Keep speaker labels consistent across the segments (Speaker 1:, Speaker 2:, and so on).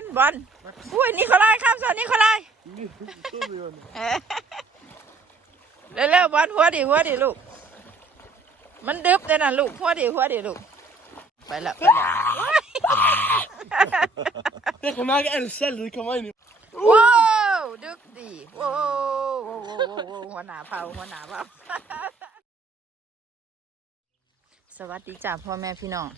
Speaker 1: ลบอลอุ้ยนิโคลายครับสวัสดีนิโคลายเอ้ยเร็วๆบอลหัวดิหัวดิลูก มันดึบเลยนะลูกหัวดิหัวดิลูก ไปละไปละ
Speaker 2: Kijk, we maken een cel, die kan mij niet.
Speaker 1: ว้าวดึกดีว้าวว้าวว้าวว้าวหัวหน้าเผาหัวหน้าเผาสวัสดีจ้าพ่อแม่พี่น้อง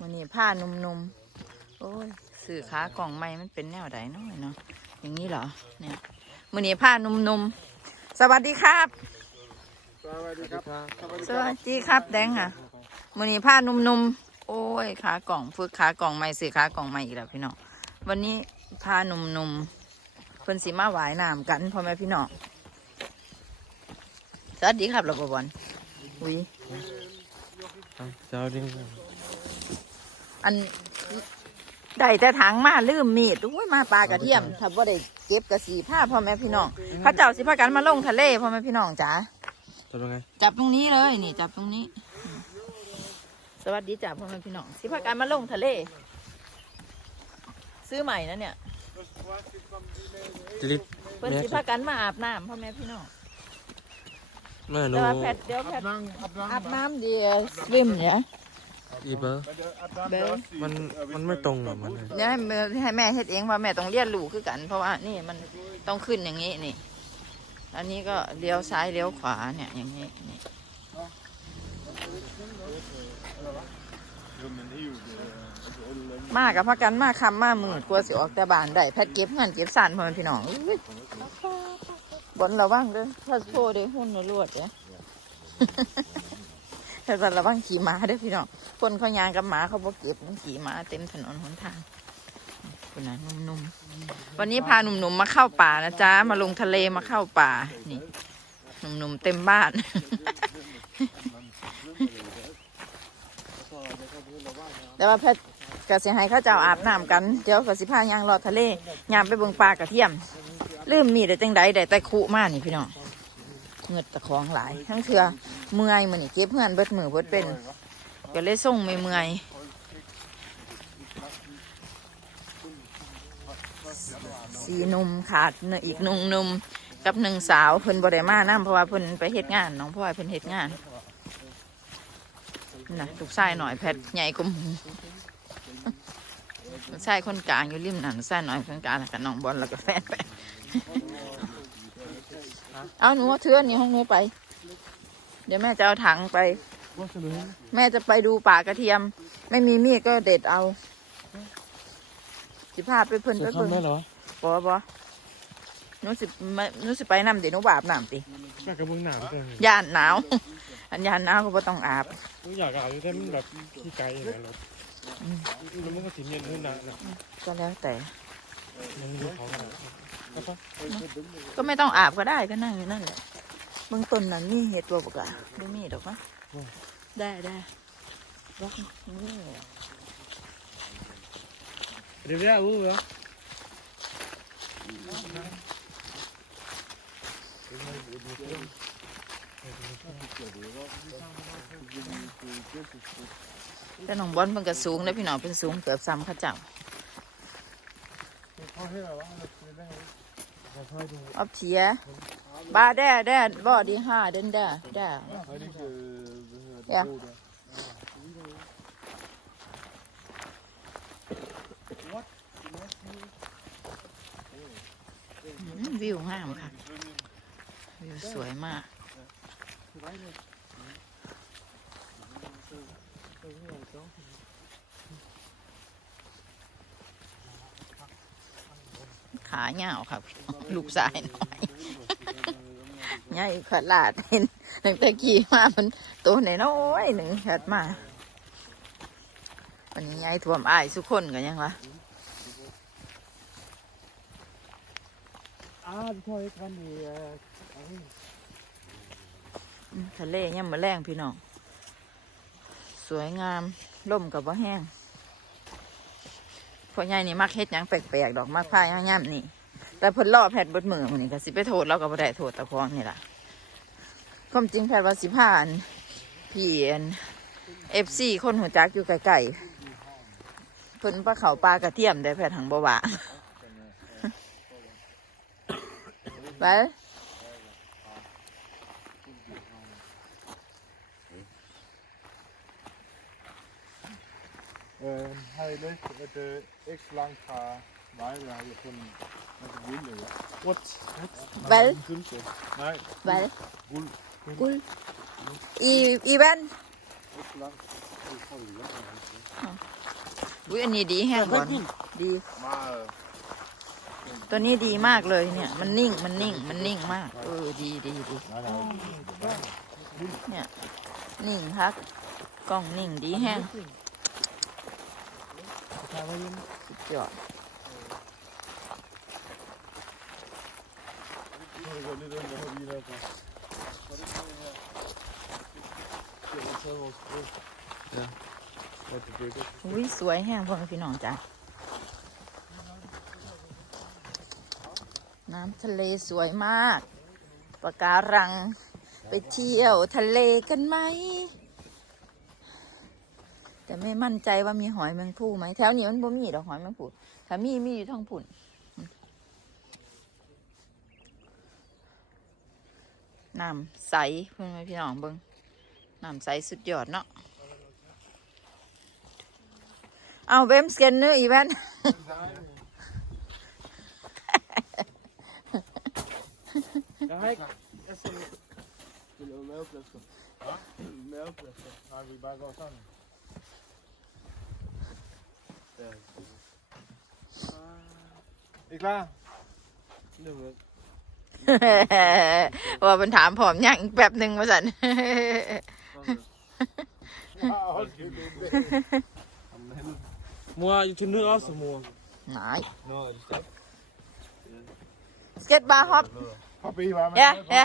Speaker 1: วันนี้ผ้านุ่มๆโอ้ย สื่อขากล่องไม้มันเป็นแนวใดเน้อยเนาะอย่างนี้เหรอเนี่ยวันนี้ผ้านุ่มๆ สวัสดีครับ สวัสดีครับแดงค่ะวันนี้ผ้านุ่มๆ โอ้ยขากล่องฝึกขากล่องไม้สื่อขากล่องไม้อีกแล้วพี่น้องวันนี้พาหนุ่มๆเพิ่นสิมาหวายน้ำกันพ่อแม่พี่น้องสวัสดีครับเราบอลอุ้ย
Speaker 2: Zou die
Speaker 1: อัน ได้แต่ถังมาลืมมีดอุ้ยมาปลากระเทียมถ้าบ่ได้เก็บกระสีผ้าพ่อแม่พี่น้องเข้าเจ้าสิพากันมาลงทะเลพ่อแม่พี่น้องจ๋า
Speaker 2: Zou dat gaan?
Speaker 1: จับตรงนี้เลยนี่ จับตรงนี้ สวัสดีจ้าพ่อแม่พี่น้องสิพากันมาลงทะเล ซื้อใหม่นะเนี่ย
Speaker 2: Lip.
Speaker 1: เพิ่นสิพากันมาอาบน้ำพ่อแม่พี่น้อง
Speaker 2: Maar
Speaker 1: แต่ว่าแพ
Speaker 2: no.
Speaker 1: ทย์เดี๋ยวแพทย์อาบน้ำเดียวสวิมเนี่ย
Speaker 2: Iba.
Speaker 1: เบล
Speaker 2: มันมันไม่ตรงหรอกมัน
Speaker 1: เดี๋ยวให้แม่ให้แม่เฮ็ดเองเพราะแม่ต้องเรียนรู้คือกัน เพราะว่านี่มันต้องขึ้นอย่างนี้นี่ อันนี้ก็เลี้ยวซ้ายเลี้ยวขวาเนี่ยอย่างนี้นี่มากับพักกันมาคำมามืดกลัวสิออกแต่บ้านได้แพทย์เก็บเงินเก็บสันพ่อแม่พี่น้องอุ๊ยบนระวังเด้อถ้าโพเด้อหุ่นรวดเด้อ แต่ตอนระวังขี่ม้าเด้อพี่น้องคนเขายางกับหมาเขาบ่เก็บขี่ม้าเต็มถนนหนทางคนนั้นนุ่มๆวันนี้พาหนุ่มๆมาเข้าป่านะจ๊ะมาลงทะเลมาเข้าป่านี่หนุ่มๆเต็มบ้านแต่ว่าแพทย์กสิให้เขาเจ้าอาบน้ำกันเดี๋ยวกสิพายางรอทะเลยางไปเบิ่งปลากระเทียม ลืมมีได้จังใดได้แต่คุมานี่พี่น้อง เงือดตะของหลาย ทั้งเถื่อเมื่อยมือนี่เก็บเพื่อนเบิดมือเบิดเป็นก็เลยส่งไม่เมื่อยสีนุ่มขาดเนื้ออีกนุ่มหนุ่มกับหนึ่งสาวเพิ่นบ่ได้มานํเพราะว่าเพิ่นไปเฮ็ดงานน้องพ่อยเพิ่นเฮ็ดงานน่ะลูกชายหน่อยแพทใหญ่กว่าหมูลูกชายคนกลางอยู่ริมนั่นลูกชายหน่อยคนกลางแล้วกับน้องบอลแล้วก็แฟนไป เอาหนูเอาเทือนนี่ห้องหนูไป เดี๋ยวแม่จะเอาถังไป แม่จะไปดูป่ากระเทียม ไม่มีมีดก็เด็ดเอา สิพาไปเพิ่นไป
Speaker 2: Ze
Speaker 1: เพิ่น
Speaker 2: gaan wel hoor.
Speaker 1: บอบอหนูสิมาหนูสิไปน้ำเดี๋ยวหนูบอาบน้ำติ
Speaker 2: Maar ik heb ook naam.
Speaker 1: ย่านหนาว อันย่านหนาวก็บ่ต้องอาบ
Speaker 2: Ik อยากอาบแต่มันแบบขี้ไก่อย่างเงี้ยรถแล้วมันก็สิเย็นขึ้นนะนะ
Speaker 1: ก็แล้วแต่
Speaker 2: มันมีเขาอะไรแล้วก็
Speaker 1: ก็ไม่ต้องอาบก็ได้ก็นั่งอยู่นั่นแหละเบื้องต้นนั้นมีเหตุตัวปกะไม่มีดอกนะได้ได้ล็อกนี่
Speaker 2: เดี๋ยวจะรู้เหรอ
Speaker 1: แต่น้องบอลเพิ่นก็สูงนะพี่น้องเป็นสูงเกือบซ้ำเข้าเจ้า อับเฉียบาแด่แด่บ่ดีห้าเดินแด่แด่เ ja อืมวิวงามค่ะ วิวสวยมาก ขาเหงาครับลูกสายหน่อยใหญ่ขลาดเห็นตั้งต่ขี่มามันตัวไหนน้อยหนึ่งขัดมาวันนี้ยายท่วมอ้ายสุกคนกันยังวะ
Speaker 2: อาที่เขาให้ทำอยู่
Speaker 1: อืมทะเลยังมาแรงพี่น้อง สวยงามล่มกับว่าแห้ง พ่อใหญ่นี่มักเฮ็ดหยังแปลกๆดอกมักพายย่ำๆนี่ แต่เพิ่นล่อแพทย์เบดมือมันนี่ก็สิไปโทษเราก็บ่ได้โทษตะพองนี่ล่ะความจริงแพทย์ว่าสิผ่านพี่อ็นเอฟซีคนหัวจักอยู่ไกลๆเพิ่นปลาเขาปลากระเทียมได้แผ่ทางบ่หวาไป
Speaker 3: hij ligt met de x lang ga wij we hebben van met de wielen. Ja.
Speaker 2: What?
Speaker 1: Wel.
Speaker 3: Nee,
Speaker 1: ไป
Speaker 3: boel.
Speaker 1: กุลอีอีแว่น
Speaker 3: X lang. Ik ga die weg.
Speaker 1: อุ้ยอันนี้ดีแห้งก่อนดี
Speaker 3: Maar uh,
Speaker 1: ตัวนี้ดีมากเลยเนี่ย มันนิ่งมันนิ่งมันนิ่งมาก เออดีดีดี
Speaker 3: nee, nee.
Speaker 1: เนี่ยนิ่งพักกล้องนิ่งดีแห้ง สุดยอด
Speaker 3: Ik ga niet helemaal hier lopen. Ja. Wat betekent
Speaker 1: อุ้ยสวยแห้งพ่อแม่พี่น้องจ้ะน้ำทะเลสวยมากปะการัง ไปเที่ยวทะเลกันไหม แต่ไม่มั่นใจว่ามีหอยแมงผู้ไหมแถวนี้มันบ่มีดอกหอยแมงผู้ถ้ามีมีอยู่ทางผุ่นน้ำใสเพื่อนพี่น้องเบิงน้ำใสสุดยอดเนาะเอาเวมสแกนเนอร์อีแวน
Speaker 2: Ja,
Speaker 3: อีกล่ะ
Speaker 1: ว่ามันถามผอมยังอีกแป๊บหนึ่งมาสัน
Speaker 2: Moi, je kunt nu også, mor.
Speaker 1: ไหนาย
Speaker 2: Nå, er det stop?
Speaker 1: สเก็ตบาร์ฮอป
Speaker 3: Hop i, hva? Med
Speaker 1: Ja,
Speaker 3: tøj på.
Speaker 1: ja.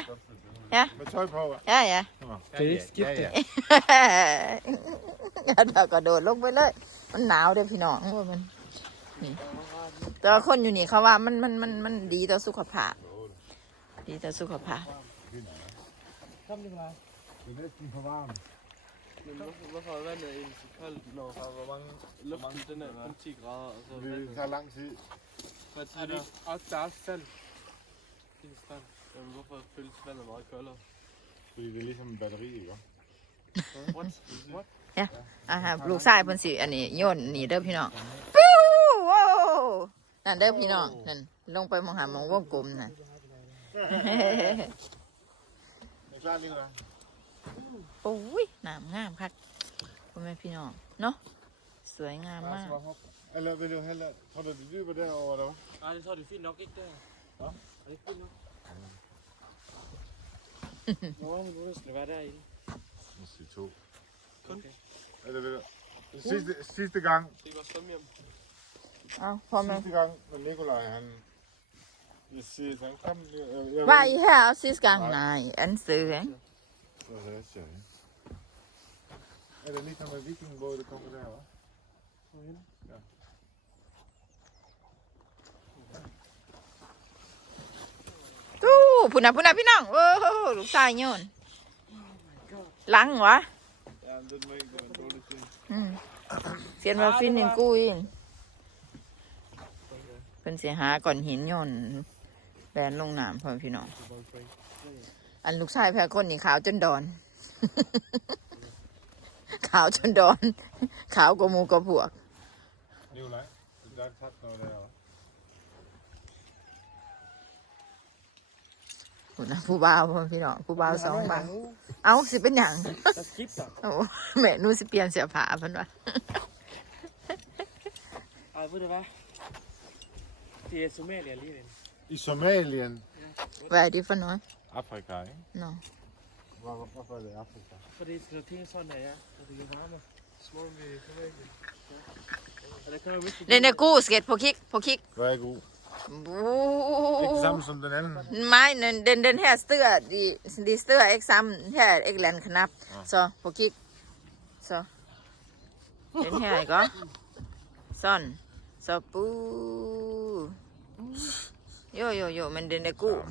Speaker 1: Ja.
Speaker 3: Med tøj på, hva?
Speaker 1: ย่าย่า
Speaker 2: Kan I ikke skifte det?
Speaker 1: เราก็โดดลงไปเลย มันหนาวเด้อพี่น้องว่ามันนี่แต่ว่าคนอยู่นี่เขาว่ามันมันมันมันดีต่อสุขภาพ ดีต่อสุขภาพ
Speaker 2: Kom nu her.
Speaker 3: Det er næsten for varmt.
Speaker 4: Men hvorfor, hvorfor er vandet egentlig så koldt, når
Speaker 3: Så hvor mange,
Speaker 4: luften den er kun 10 grader, og så er
Speaker 3: vi
Speaker 4: vandet...
Speaker 3: tager lang tid.
Speaker 4: Hvad
Speaker 2: Er
Speaker 4: siger
Speaker 2: det
Speaker 4: du?
Speaker 2: ikke også der er sand? Din strand.
Speaker 4: Jamen, hvorfor føles vandet meget koldere?
Speaker 3: Fordi det er ligesom en batteri, ikke?
Speaker 2: What? What?
Speaker 1: อ่าฮะลูกชายเพิ่นสิอันนี้โยนนี่เด้อพี่น้องปิ้วว้าวนั่นเด้อพี่น้องนั่นลงไปมองหามองวงกลมน่ะ
Speaker 3: Er I klar, Nicolai?
Speaker 1: โอ้ยน้ำงามคักพ่อแม่พี่น้องเนาะสวยงาม
Speaker 3: Ja,
Speaker 1: มาก
Speaker 3: så bare hop. Eller vil du hellere... Tror du, det dyber derovre, eller hvad?
Speaker 2: Nej, jeg tror, det er fint nok, ikke der?
Speaker 3: Hva?
Speaker 2: Er det ikke fint nok? Nå, men nu skal det være derinde.
Speaker 3: Måske to.
Speaker 2: Kun?
Speaker 3: Eller vil du... Sidste, sidste gang,
Speaker 4: Det var svømmehjem.
Speaker 1: เอาพ่อแม่
Speaker 3: sidste gang, når Nikolaj, han... Jeg siger, så han kom... Jeg, jeg,
Speaker 1: ว่าอีแห่เอาซิสกังนายอันซื้อเหรอ
Speaker 3: Så er det sjovt. Er det ligesom en vikingbåd, der kommer der, hva'?
Speaker 2: Hvorhenne?
Speaker 1: ตู้พุ่นน่ะพุ่นน่ะพี่น้อง โอ้โหลูกชายโยนหลังวะ เสียนว่าฟินนินกู้อินเป็นเสียหาก่อนหินโยนแบนลงน้ำพ่อพี่น้อง อันลูกชายแพ้คนนี่ขาวจนดอน ขาวจนดอน ขาวกว่ามูกว่าพวก
Speaker 3: Nikolaj, der er tabt noget der, hva'?
Speaker 1: พุ่นนะผู้บ่าวพ่อแม่พี่น้องผู้บ่าวสองบ่าวเอาสิเป็นอย่าง
Speaker 2: Der skifter.
Speaker 1: โอ้แม่หนูสิเปลี่ยนเสื้อผ้าเพิ่นว่า
Speaker 2: Ej, ved du hvad? Det er Somalia lige den.
Speaker 3: I Somalien,
Speaker 1: Hvad er det for noget?
Speaker 3: Afrika, ikke?
Speaker 1: Nå.
Speaker 3: Hvor, hvorfor er det Afrika?
Speaker 2: Fordi når ting er sådan her, ja, når det bliver varmere.
Speaker 4: Små med Somalia.
Speaker 2: Og der kan jo vist...
Speaker 1: Den er god, skat. På kig, på kig.
Speaker 3: Hvad er god? Ikke
Speaker 1: Uh.
Speaker 3: samme som den anden.
Speaker 1: Nej, den, den, den her styr, de, de styr ikke sammen. Her er et eller andet knap. Så, på kig. Så. Den her, ikke også? Sådan. Så, bu. Jo, jo, jo, men den er god.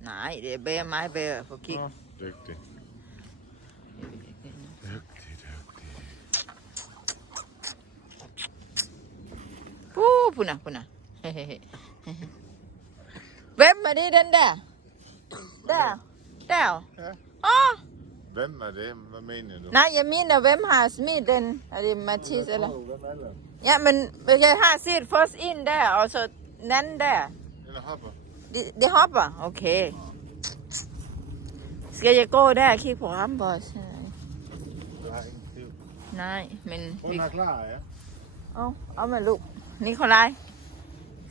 Speaker 1: Nej, det er bedre mig bedre på kig.
Speaker 3: Nå, dygtig. Dygtig, dygtig.
Speaker 1: พุ่นน่ะพุ่นน่ะเว็บมาดิเด่นเด้อเด้อเด้ออ๋อ
Speaker 3: Vem är det? Vad menar du?
Speaker 1: Nej, jag menar vem har smitt den? Är det Mattias eller?
Speaker 3: Oh, vem är det?
Speaker 1: Ja, men jag har sett först in där och så den där.
Speaker 3: Eller Habba?
Speaker 1: De, de hoppar? Okej. Ska jag gå där och kika på Hamburg?
Speaker 3: Jag har ingen tid.
Speaker 1: Nej, men
Speaker 3: Hon
Speaker 1: vi...
Speaker 3: är klar, ja?
Speaker 1: เอาเอ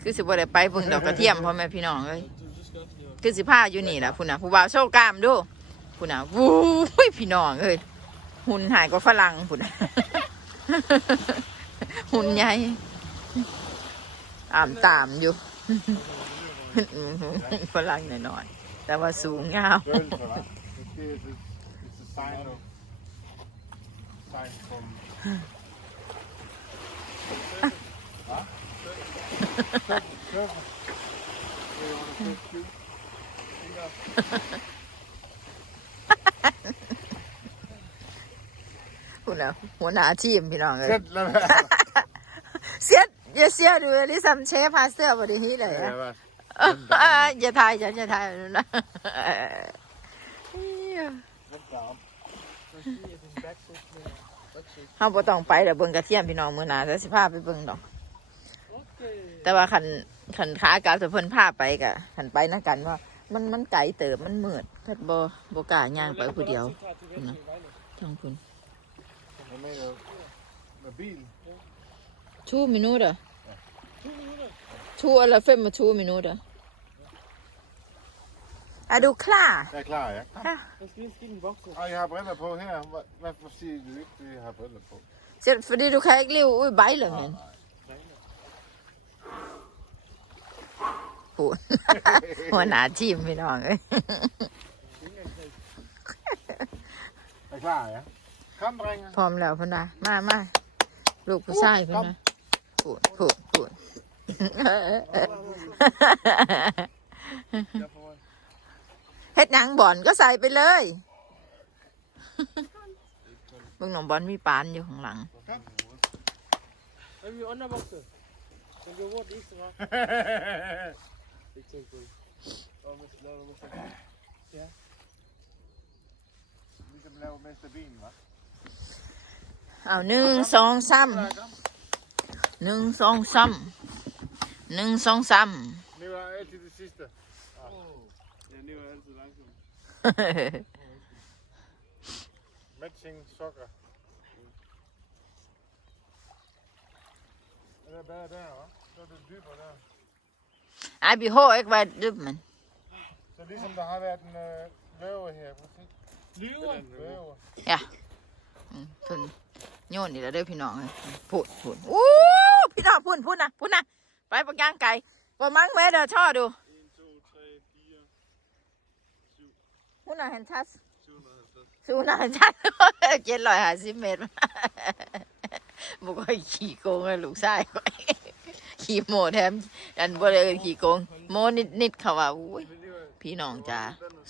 Speaker 1: คือสิบ่ได้ไปเบิ่งดอกกระเทียมพ่อแม่พี่น้องเอ้ยคือสิพาอยู่นี่ล่ะพุ่นน่ะผู้บ่าวโชว์กล้ามดูพุ่นน่ะวู้ยพี่น้องเอ้ยหุ่นหายกว่าฝรั่งพุ่นน่ะหุ่นใหญ่อามตามอยู่ฝรั่งหน่อยๆแต่ว่าสูงยาว
Speaker 3: Sign from... Va? Köp, köp. Det är on the first queue.
Speaker 1: พุ่นน่ะหัวหน้าทีมพี่น้องเอ้ย
Speaker 3: Sätt den här!
Speaker 1: เสียอย่าเสียดูลิซัมเชฟพาสเตอร์บริฮีเลยอะ
Speaker 3: Det var-
Speaker 1: อ่าอย่าทายอย่าอย่าทายนะ
Speaker 3: Vänta.
Speaker 4: Måske er det en backstage med backstage.
Speaker 1: เฮาบ่ต้องไปเดี๋ยวเบิ่งกระเทียมพี่น้องมื้อหน้าจะสิพาไปเบิ่งดอก
Speaker 4: Okay.
Speaker 1: แต่ว่าคันคันขากลับถ้าเพิ่นพาไปก็คันไปนะกันว่า มันมันไกลเติบมันมืดถ้าบ่บ่กล้าย่างไปผู้เดียว
Speaker 4: Klar til
Speaker 1: Nå.
Speaker 4: Vestlige Vejle.
Speaker 1: จังคุณ
Speaker 3: Vad menar du? Med bil?
Speaker 1: 2 minutter
Speaker 4: To minutter.
Speaker 1: 2 eller 25 minutter Er du klar?
Speaker 3: Jag är klar, ja. Kom.
Speaker 4: Jeg skal lige skille en vokser.
Speaker 3: Ja, jeg har briller på her. Hvad- Hvorfor siger du ikke, at jeg har briller på?
Speaker 1: Så, fordi du kan ikke leve ude i bejlet, men. พูดหั วหน้าทีมพี่น้องเอ้ย
Speaker 3: Er I klar, ja? Kom, drenge.
Speaker 1: พร้อมแล้วพ่นนะมามาลูกผู้ชายพ่นนะพูดพูดพูด
Speaker 4: Jeg får
Speaker 1: เฮ็ดหยังบอลก็ใส่ไปเลยเบิ่งน้องบอลมีปานอยู่ข้างหลัง
Speaker 4: Er vi underbukser? Den går rundt ikke så godt. Ikke tænk på det. Og med slaget med sig.
Speaker 3: Ligesom lave Mester Bean, hva'?
Speaker 1: เอาหนึ่งสองสาม
Speaker 3: Kom.
Speaker 1: หนึ่งสองสามหนึ่งสองสาม
Speaker 3: Nu er altid det sidste.
Speaker 4: Ja, det var altid langsomt.
Speaker 3: Matching sokker. Er det bare der, hva'? Så er det dybere der.
Speaker 1: ไอ้บีโฮเอ็กไว้ดึบมัน
Speaker 3: Så ligesom der har været en øh, løve her. Prøv at se.
Speaker 4: Lyver?
Speaker 3: Løve.
Speaker 1: อืมเพิ่นโยนนี่แหละเด้อพี่น้องเอ้ยพูดพูดอู้พี่น้องพูดพูดนะพูดนะไปปักย่างไก่ว่ามั้งแม่เด้อช่อดู
Speaker 4: 1, 2, 3, 4,
Speaker 1: พูดนะเห็นชัด
Speaker 4: 750.
Speaker 1: สู้นะชัดเจ็ดร้อยห้าสิบเมตรบุกไปขี่โกงเลยลูกชาย ขี่โมแถมอันบ่ได้เอิ้นขี่โกง โมนิดนิดๆเขาว่าอุ้ยพี่น้องจ้า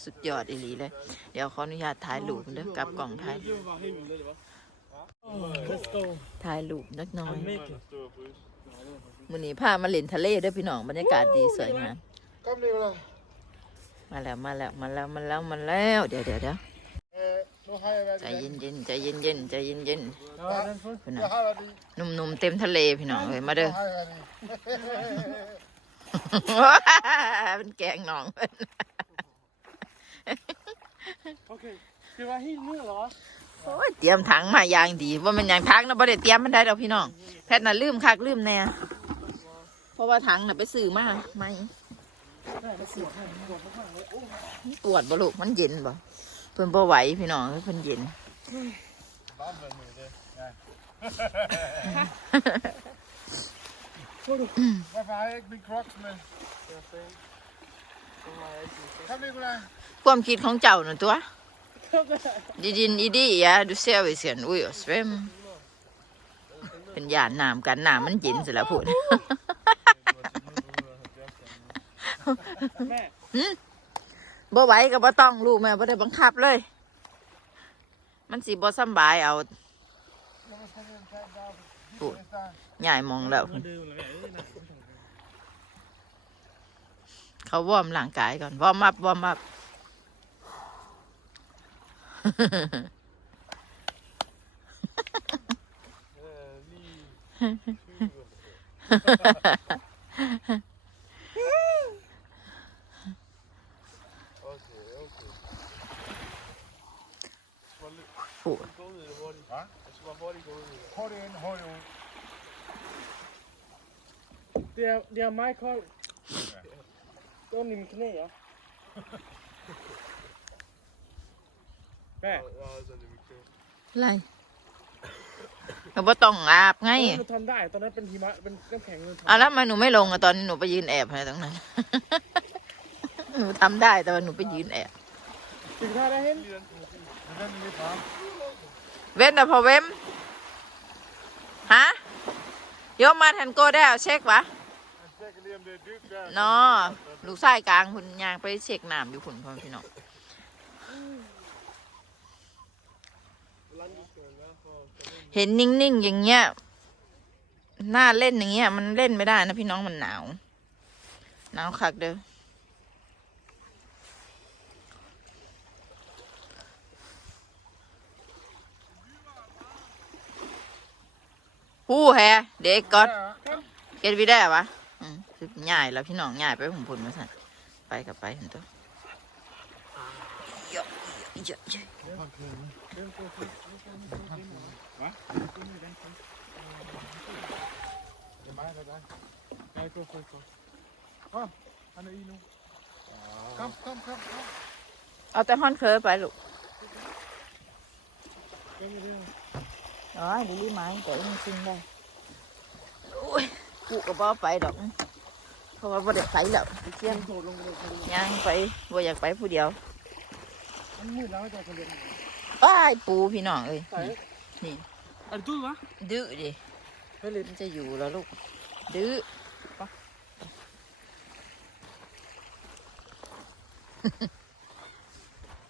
Speaker 1: สุดยอดอีหลีเลย เดี๋ยวขออนุญาตถ่ายรูปเด้อกลับกล่องถ่าย
Speaker 4: Let's go.
Speaker 1: ถ่ายรูปนักน้อย
Speaker 4: Make it.
Speaker 1: มื้อนี้พามาเล่นทะเลเด้อพี่น้องบรรยากาศดีสวยงาม
Speaker 3: Kom, Nicolaj.
Speaker 1: มาแล้วมาแล้วมาแล้วมาแล้วมาแล้ว เดี๋ยวเดี๋ยวเดี๋ยว
Speaker 3: Øh, nu har jeg været
Speaker 1: ใจ
Speaker 3: i
Speaker 1: เย็น
Speaker 3: vandet.
Speaker 1: เย็นๆใจเย็นเย็นๆใจเย็นเย็น
Speaker 4: Ja, den fuld.
Speaker 1: ๆพุ่น
Speaker 3: Jeg
Speaker 1: น่ะ
Speaker 3: har været i.
Speaker 1: หนุ่มๆเต็มทะเลพี่น้องเลยมาเด้อ
Speaker 3: Nu har jeg været i.
Speaker 1: เป็นแกงน้อง
Speaker 4: Okay. Det var helt ned, eller hvad?
Speaker 1: โอ้ยเตรียมถังมาอย่างดีว่ามันอย่างทักนะบ่ได้เตรียมมันได้ดอกพี่น้องแพทย์น่ะลืมคักลืมแน่เพราะว่าถังน่ะไปซื้อมาไม่ปวดบ่ลูกมันเย็นบ่ เพิ่นบ่ไหวพี่น้องเพิ่นเย็น
Speaker 3: Varmt vand med det. Ja. Hvorfor har jeg ikke min crocs med?
Speaker 4: Det er fanden. Så har jeg ikke min
Speaker 3: Kom, Nicolaj.
Speaker 1: ความคิดของเจ้าน่ะตัวดีดินอีดีอะดูเสียไว้เสียนอุ้ยอสเวมเป็นหยาดน้ำกันน้ำมันเย็นสิละพูด
Speaker 4: Hvad?
Speaker 1: บ่ไหวก็บ่ต้องลูกแม่บ่ได้บังคับเลย มันสีบ่สำบายเอา
Speaker 3: ปู
Speaker 1: ใหญ่มองแล้ว เขาวอมหลังกายก่อนวอร์มอับวอร์มอัพ
Speaker 4: เออนี่ Skal man
Speaker 1: Puh.
Speaker 4: gå ud i det hurtigt?
Speaker 3: Hva?
Speaker 4: Jeg skal bare hurtigt gå ud i det.
Speaker 3: Hold ind, hold ud.
Speaker 4: Det er, det er meget koldt. Det er mine knæ, ja. Hvad? Jeg har også lidt mit knæ.
Speaker 1: อะไรก็บ่ต้องอาบไง
Speaker 4: หนูทำได้ ตอนนั้นเป็นหิมะ เป็นน้ำแข็งเลยทำ
Speaker 1: อะแล้วทำไมาหนูไม่ลงอะตอนนี้หนูไปยืนแอบอะไรตรงนั้น หนูทำได้แต่ว่าหนูไปยืนแอบ
Speaker 4: ถึงท่าได้เห็น
Speaker 3: Men den er lidt varm.
Speaker 1: เว้นแต่พอเว้มฮะโยมมาทันโกได้เอาเช็ควะ
Speaker 3: Jeg tjekker lige, om det er dybt der.
Speaker 1: นอลูกชายกลางคุณยางไปเช็คน้ำอยู่คุณพ่อพี่น้อง
Speaker 4: เกินแล้วพอจะเล่น
Speaker 1: เห็นนิ่งๆอย่างเงี้ยหน้าเล่นอย่างเงี้ยมันเล่นไม่ได้นะพี่น้องมันหนาว หนาวคักเด้อ ฮู้แฮเด็กกอดเก็ดวิได้วะอืมคือง่ายแล้วพี่น้องง่ายไปผมพุ่นมาสั่นไปกับไปเห็นตัวเยอะเยอะเยอะ
Speaker 3: Det er mig eller dig.
Speaker 4: Ja, gå for gå.
Speaker 3: Kom, han er i nu. Kom, kom, kom, kom.
Speaker 1: เอาแต่ห้อนเคยไปลูก
Speaker 4: Hvem er det her?
Speaker 1: อ๋อลิลี่ไม้แต่ยังซิงได้โอ้ยกูก็บ่ไปดอกเพราะว่าบ่ได้ไปแล้วเที่ยง
Speaker 4: โดดลงไปเลยคนเดียว
Speaker 1: ย่างไปบ่อยากไปผู้เดียว
Speaker 4: มันมืดแล้วจะคนเดียว
Speaker 1: อ้ายปูพี่น้องเอ้ย
Speaker 4: ใส่
Speaker 1: นี่
Speaker 4: อันตู้วะ
Speaker 1: ดื้อดิ
Speaker 4: ไม่เลย
Speaker 1: มันจะอยู่แล้วลูกดื้อ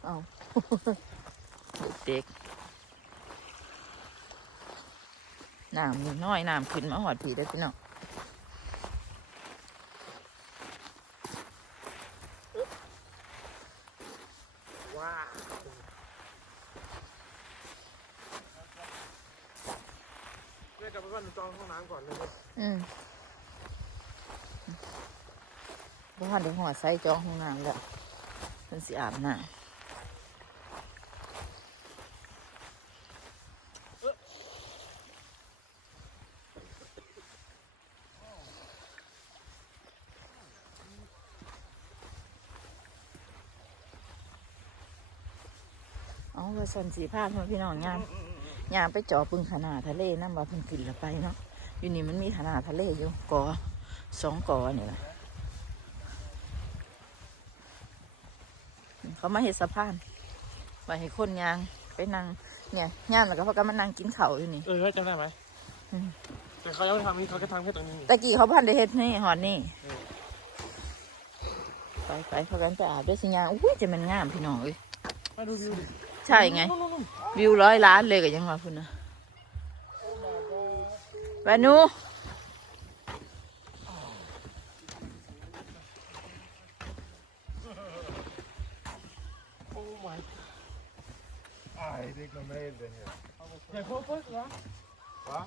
Speaker 1: เอาเด็ก น้ำนี่น้อยน้ำขึ้นมาหอดผีได้อพี่น้อง
Speaker 4: ว้าแม่กลับไปบ้านหนูจองห้องน้ำก่อนเลย
Speaker 1: อืมบ้านเดี๋ยวหัวใส่จองห้องน้ำแล้วเป็นสิอาบน้เสันสีภาพพี่น้องยามยามไปเจอปึงขนาดทะเลนั่นว่าเพิ่งขึ้นล้วไปเนาะอยู่นี่มันมีขนาดทะเลอยู่กอสองกอนี่แหละเขามาเห็ดสะพานไว้ให้คนยางไปนั่งเนี่ยย่ามแล้วก็เขาก็มานั่งกินเข้าวอยู่นี่
Speaker 4: เออจำได้ไหมแต่เขายังไม่ทำนี่เขาแค่ทำแค่ตรงนี้
Speaker 1: ตะกี้เขาพันได้เฮ็ดนี่หอนนี่ ไปไปเขากันไปอาบด้วยสิยางอุ้ยจะมันงามพี่น้องเอ้ย
Speaker 4: มาดูวิวดิ
Speaker 1: ใช่ไง วิวร้อยล้านเลยก็ยังว่าคุณนะวานู
Speaker 4: โอ้ไม่
Speaker 3: Ej, det er ikke normalt, det her.
Speaker 4: ใหญ่โค้งเหรอ
Speaker 3: Hva?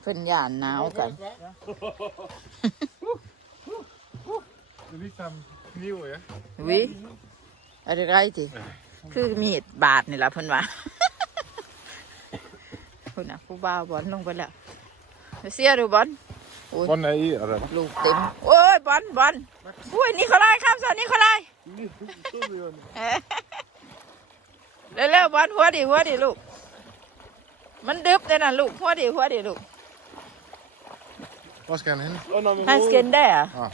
Speaker 1: เพิ่นย่านหนาวกัน
Speaker 3: Det er ligesom kniv, ja.
Speaker 1: วิอะไรไรจิ คือมีดบาดนี่แหละเพิ่นว่าคุณน่ะผู้บ่าวบอลลงไปแล้วไปเสียดูบอล
Speaker 3: Hvordan er I, eller?
Speaker 1: ลูกเต็มโอ้ยบอลบอลอุ้ยนี่เขาไล่ข้ามสอนนี่เขาไล่เร็วๆบอลหัวดิหัวดิลูก มันดึบเลยนะลูกหัวดิหัวดิลูก
Speaker 3: Hvor skal han hen?
Speaker 4: แล้วนอนบน
Speaker 1: ให้สเกนได้เหรอะ
Speaker 3: อ่า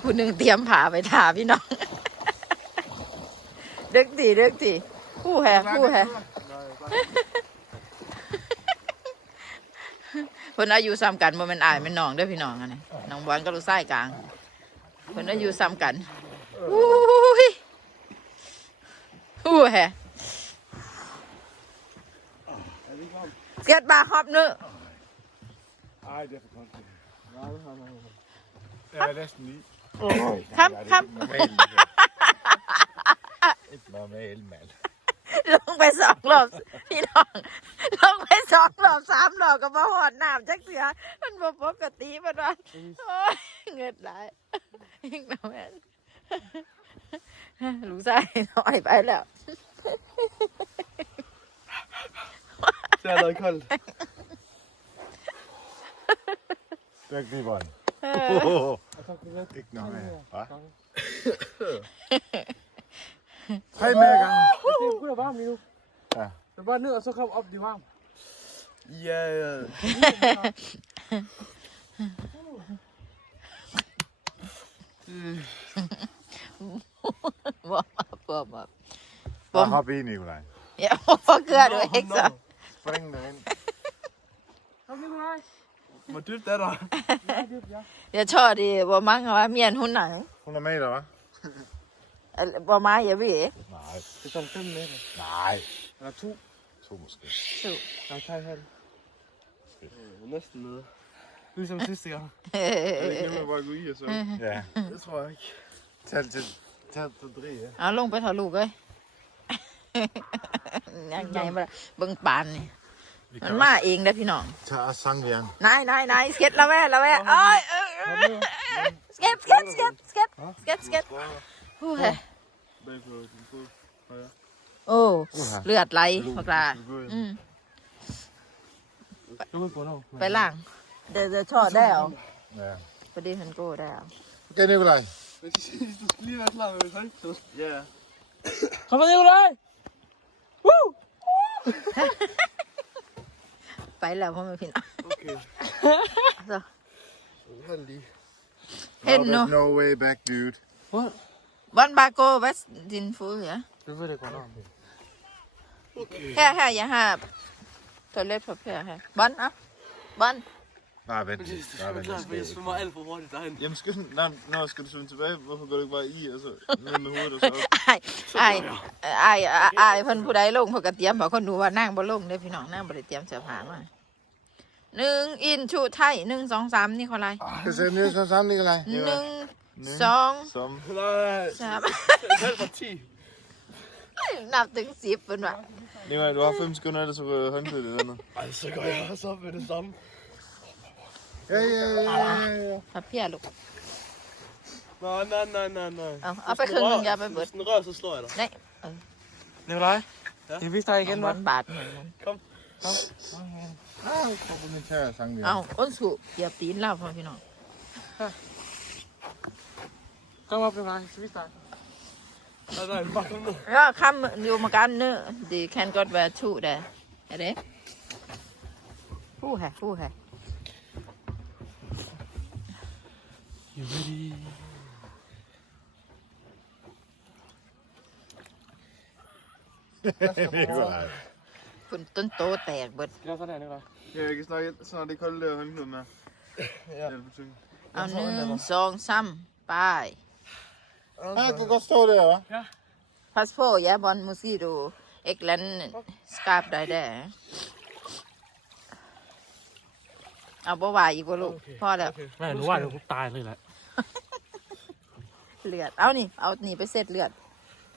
Speaker 1: ผู้หนึ่งเตรียมผ่าไปถาพี่น้องดึกดีดึกดีผู้แห่ผู้แห่เพิ่นอายุซ้ำกันบ่แม่นอายแม่นน้องเด้อพี่น้องอันนี้น้องบอลก็ลูกชายกลางเพิ่นอายุซ้ำกันอุ้ยผู้แห่เกียดบาฮอบนึ
Speaker 3: Ej, det er for koldt. det her. Ja, næsten lige.
Speaker 1: Kom, kom.
Speaker 3: Et normalt mand.
Speaker 1: ลงไปสองรอบพี่น้องลงไปสองรอบสามรอบก็มาหอดน้ำจักเสือมันบ่ปกติมันว่าโอ้ยเงิดหลายยิ่งน้ำแม่นลูกชายน้อยไปแล้ว
Speaker 4: Det er noget koldt.
Speaker 3: Dygtig bånd.
Speaker 1: เออ
Speaker 3: Ikke normalt. Hva? Hej med gang.
Speaker 4: Det er kun varmt lige nu.
Speaker 3: Ja.
Speaker 4: Det er bare ned, og så kom op, det er varmt. Ja, ja.
Speaker 1: บ่มาบ่มา
Speaker 3: Bare hop i, Nikolaj.
Speaker 1: อย่าพอเกลือด้วยเอ็กซ์
Speaker 3: Spring derind.
Speaker 4: Kom, Nikolaj. Hvor dybt er der? Ja, dybt, ja.
Speaker 1: เดี๋ยวชอดีบ่มังว่าเมียนหุ่นหนัง
Speaker 3: 100 meter, hva'?
Speaker 1: เอ่อบ่มาอย่าพี่
Speaker 3: Nej.
Speaker 4: Det er sådan 5 meter.
Speaker 3: Nej.
Speaker 4: Eller 2.
Speaker 3: To måske.
Speaker 1: สุ
Speaker 4: Nej, tag halv. Øh, næsten nede. Ligesom sidste gang.
Speaker 1: เออ
Speaker 4: Jeg må bare gå i, og så...
Speaker 3: Ja.
Speaker 4: Det tror jeg ikke.
Speaker 3: Tag til, tag til drig, ja.
Speaker 1: เอาลงไปเถอ มาเบิ่งปานนี่
Speaker 3: Vi
Speaker 1: มัน
Speaker 3: kan
Speaker 1: มา
Speaker 3: også
Speaker 1: เองเด้อพี่น้อง
Speaker 3: tage sangvjern.
Speaker 1: นายนายนายสเก็ตละแม่ละแม่เอ้ยเอ้ยเอ้ยสเก็ตสเก็ตสเก็ตสเก็ตสเก็ตสเก็ตโอ้ย
Speaker 4: Bag på din fod.
Speaker 1: โอ้เลือดไหลพวกลาอืม
Speaker 4: Du kan gå nu.
Speaker 1: ไปล่าง เดี๋ยวเดี๋ยวชอดได้เอา
Speaker 3: Ja.
Speaker 1: พอดีฮันโก้ได้เอา
Speaker 3: Okay, Nikolaj.
Speaker 4: Men du skal lige være klar med det højt. Ja. Kom med, Nikolaj! Woo!
Speaker 1: ไปแล้วพ่อแม่พี่น้อง
Speaker 4: Okay.
Speaker 1: Så.
Speaker 4: Hold lige.
Speaker 1: เห็น
Speaker 3: No,
Speaker 1: เนาะ
Speaker 3: there's no way back, dude.
Speaker 4: What?
Speaker 1: วันบาโก้วัสดินฟูเหรอ
Speaker 4: Det ved jeg godt om. Okay.
Speaker 1: แค่แค่อย่าหาตัวเล็กพอเพื่อแค่บอลอะบอล
Speaker 3: Nej, vent.
Speaker 4: Det
Speaker 3: Nej,
Speaker 4: er
Speaker 3: vent.
Speaker 4: klart,
Speaker 3: det
Speaker 4: for jeg
Speaker 3: skal
Speaker 4: svømmer alt for hurtigt derhen.
Speaker 2: Jamen, skal, nej, når skal du svømme tilbage? Hvorfor går du ikke bare i, og så ned med hovedet og så op?
Speaker 1: ไอ้ไอ้ไอ้ไอ้เพิ่นผู้ใดลงเพิ่นก็เตรียมบอกคนดูว่านั่งบ่ลงเด้อพี่น้องนั่งบ่ได้เตรียมเสื้อผ้ามาหนึ่งอินชูไทยหนึ่งสองสามนี่เขาไร
Speaker 3: Skal sætte ned så sammen, Nikolaj?
Speaker 1: หนึ่งสอง
Speaker 2: Som.
Speaker 4: Nej,
Speaker 1: สาม
Speaker 4: halv for 10.
Speaker 1: นับถึงสิบเป็นว่า
Speaker 2: Nikolaj, du har 5 sekunder, ellers så går jeg håndklædet i vandet.
Speaker 4: Ej, så går jeg også op med det samme.
Speaker 3: Ja, ja, ja, ja, ja.
Speaker 1: พับเพียลูก
Speaker 4: Nej, nej, nej, nej, nej.
Speaker 1: เอาเอาไปครึ่งหนึงอย่าไปเบิด
Speaker 4: Hvis den rører, så slår jeg dig.
Speaker 1: นี่
Speaker 4: Nikolaj? Ja? Jeg viste dig
Speaker 1: เอาบอลบาทหนึ่งมัน
Speaker 3: Ah, komplementær sangvjern.
Speaker 1: เอาอ้นสุเหยียบตีนเล่าพ่อพี่น้อง
Speaker 4: Kom op, Nikolaj. Jeg viste dig. Nej, nej, bare kom ned.
Speaker 1: Ja, kom jo med gerne Det kan godt være to der. Er det? Puha, puha.
Speaker 4: You ready?
Speaker 3: Nikolaj.
Speaker 1: คุณต้นโตแตกเบิด
Speaker 4: Skal jeg sådan her, Nikolaj?
Speaker 2: Ja, jeg kan snart, snart det kolde der håndklæde med. Ja. Jeg vil synge.
Speaker 1: เอาหนึ่งสองสามไป
Speaker 3: Ah, kan godt stå der, hva'?
Speaker 1: พาสโปร์ยาบอลมูซี่ดู เอ็กแลนสกาบได้ได้เอาบ่ว่าอีกว่าลูกพ่อแล้ว
Speaker 4: Nej, nu er det jo dig, Nikolaj.
Speaker 1: เลื อด เอานี่ เอานี่ไปเสร็จเลือด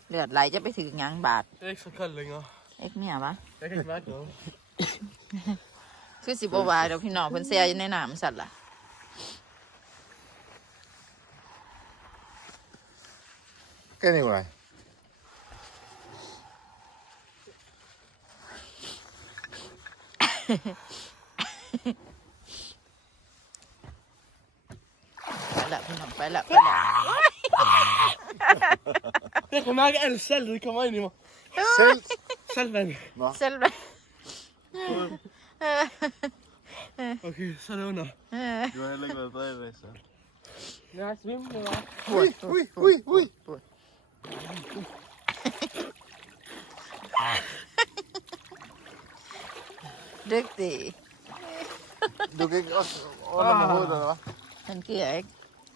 Speaker 1: เลือดไหลจะไปถึงหยังบาด
Speaker 4: Det er ikke så koldt længere.
Speaker 1: เอ็กเมียวะ
Speaker 4: Jeg kan ikke mærke noget.
Speaker 1: คือสิบ่ว่าเดี๋ยวพี่น้องเพิ่นเสียอยู่ในน้ำสั่นล่ะ
Speaker 3: Okay, Nikolaj.
Speaker 1: ไปแล้วพี่น้องไปแล้วไปแล้ว
Speaker 4: Jeg kan mærke, at alt saltet kommer ind i mig.
Speaker 3: Salt?
Speaker 4: Saltvand.
Speaker 1: Nå. Selv?
Speaker 4: Okay, så er det under.
Speaker 2: Du har heller ikke været bred i dag, så.
Speaker 4: Jeg har svimmet,
Speaker 3: Ui, ui, ui, ui.
Speaker 1: Dygtig.
Speaker 3: Du kan ikke også under med hovedet, eller hvad?
Speaker 1: Han giver ikke.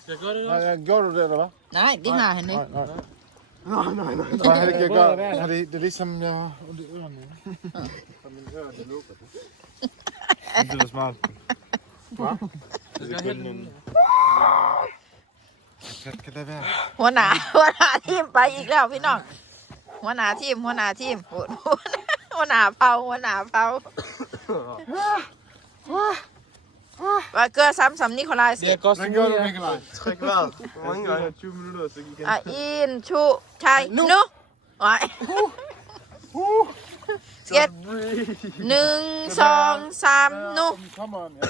Speaker 1: กลียด
Speaker 4: Skal jeg gøre det,
Speaker 3: Nej,
Speaker 4: Nikolaj?
Speaker 3: ja, gjorde du det, eller hvad?
Speaker 1: นายดิ้งหาเห็นไหม
Speaker 3: Nej, nej.
Speaker 4: Nej, nej, nej.
Speaker 3: Nej, det kan jeg gøre. Nej, det, det er ligesom, jeg har ondt i ørerne.
Speaker 2: Det er da smart. Sekunden. Kan, kan det være?
Speaker 1: หัวหน้าหัวหน้าทีมไปอีกแล้วพี่น้อง หัวหน้าทีมหัวหน้าทีมหัวหัวหน้าเผาหัวหน้าเผา ว่าเกลือซ้ำสำนี่คนลายเสีย
Speaker 4: Det koster
Speaker 3: Men gør du
Speaker 4: mye.
Speaker 3: Nikolaj?
Speaker 4: Tryk vejret. Hvor mange gange? 20 minutter, så igen.
Speaker 1: อะอินชูชัยนุไว้เก็ตหนึ่งสองสามนุ
Speaker 3: Kom on, ja.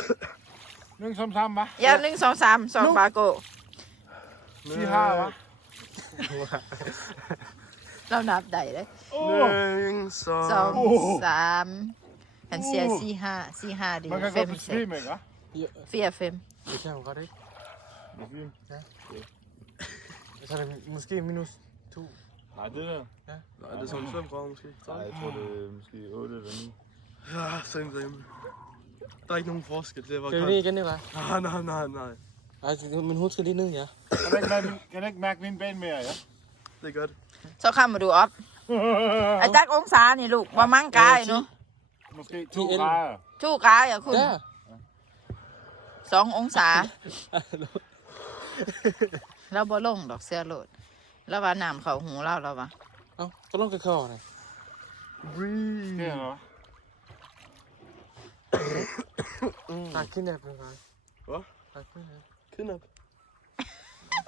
Speaker 3: Nogle som sammen, hva'?
Speaker 1: อย่าหนึ่งสองสามสองบาโก
Speaker 3: De har, hva'?
Speaker 1: เรานับได้เลย
Speaker 4: Nøng,
Speaker 1: สอง
Speaker 4: så...
Speaker 1: สามอันเสียสี่ห้าสี่ห้าดี
Speaker 3: Man kan
Speaker 1: เฟ
Speaker 3: godt
Speaker 1: มเซ็
Speaker 3: besvime, ikke, hva'?
Speaker 1: เฟียเฟม
Speaker 4: Det kan jo godt, ikke?
Speaker 3: Besvime.
Speaker 4: Så er det måske minus 2.
Speaker 3: Nej, det der.
Speaker 4: Ja. Nej, det er sådan 5 grader måske.
Speaker 3: Nej, jeg tror, det er måske 8 eller 9.
Speaker 4: Ja, same, same. Der er ikke nogen forskel. Det er bare
Speaker 5: Skal vi
Speaker 4: koldt.
Speaker 5: lige igen, Nikolaj?
Speaker 4: Nej, nej, nej, nej.
Speaker 5: Ej, men hun skal lige ned, ja.
Speaker 3: Kan du ikke mærke, min- kan du ikke mærke min ben mere, ja?
Speaker 4: Det er godt.
Speaker 1: เจ้าข้ามมาดูออฟไอ้จักองศานี่ลูกว่ามั่งกายเนาะ
Speaker 3: Måske 2
Speaker 5: De el-
Speaker 3: grader.
Speaker 1: ชู้กายอะคุณ
Speaker 5: Ja.
Speaker 1: สององศา เราบ่ลงดอกเสื้อโลด แล้วว่าน้ำเขาหูเราแล้ววะ
Speaker 5: Ау, så långt kan køre, nej.
Speaker 4: Breathe.
Speaker 3: Sker der noget?
Speaker 5: Nej, kidnap, Nikolaj.
Speaker 4: Hvad?
Speaker 5: Nej, kidnap.
Speaker 4: Kidnap.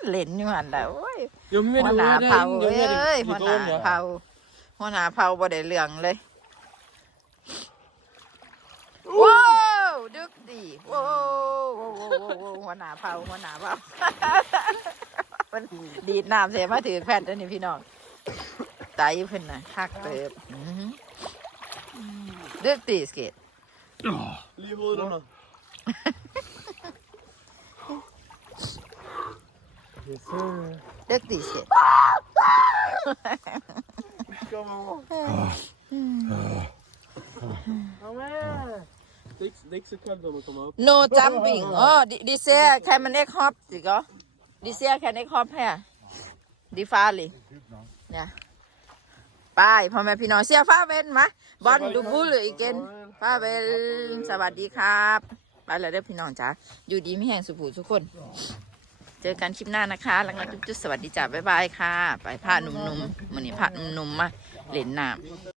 Speaker 1: เล่นอยู่หันแล้วโอ้ย
Speaker 5: Jo
Speaker 1: หั
Speaker 5: mere
Speaker 1: ว
Speaker 5: du
Speaker 1: หน้า
Speaker 5: er
Speaker 1: เผา
Speaker 5: derinde, jo
Speaker 1: เอ้
Speaker 5: mere
Speaker 1: ย
Speaker 5: det
Speaker 1: หัว
Speaker 5: det
Speaker 1: หน้า
Speaker 5: går, ja.
Speaker 1: เผาหัวหน้าเผาบ่ได้เรื่องเลยว้าว ดึกดีว้าวว้าวว้าวว้าวหัวหน้าเผาหัวหน้าเผามันดีดน้ำเสียมาถือแผ่นเด้วนี่พี่น้องตายอยู่เพิ่นน่ะคักเติบอื้อหือดึกดีสเกต
Speaker 4: Lige i hovedet under.
Speaker 5: Yes, sir.
Speaker 1: ดึกดีสเกต
Speaker 4: Kom over.
Speaker 5: Kom med. Det er, ikke, det er ikke så koldt, når man kommer op.
Speaker 1: no jumping อ๋อดิเซียแค่มั นเอ็กฮอปสิก็ดิเซียแค่เอ็กฮอปแฮ่ดิฟาลีเนี่ยไปพ่อแม่พี่น้องเสียฟ้าเวนมาบอลดูบุลอีกเกนฟ้าเวนสวัสดีครับ ไปแล้วเด้อพี่น้องจ้าอยู่ดีไม่แห้งสุภูทุกคน เจอกันคลิปหน้านะคะหลังจากจุ๊บๆสวัสดีจ้าบ๊ายบายค่ะ ไปผ้าหนุ่มๆมันนี่ผ้าหนุ่มๆมาเล่นน้ำ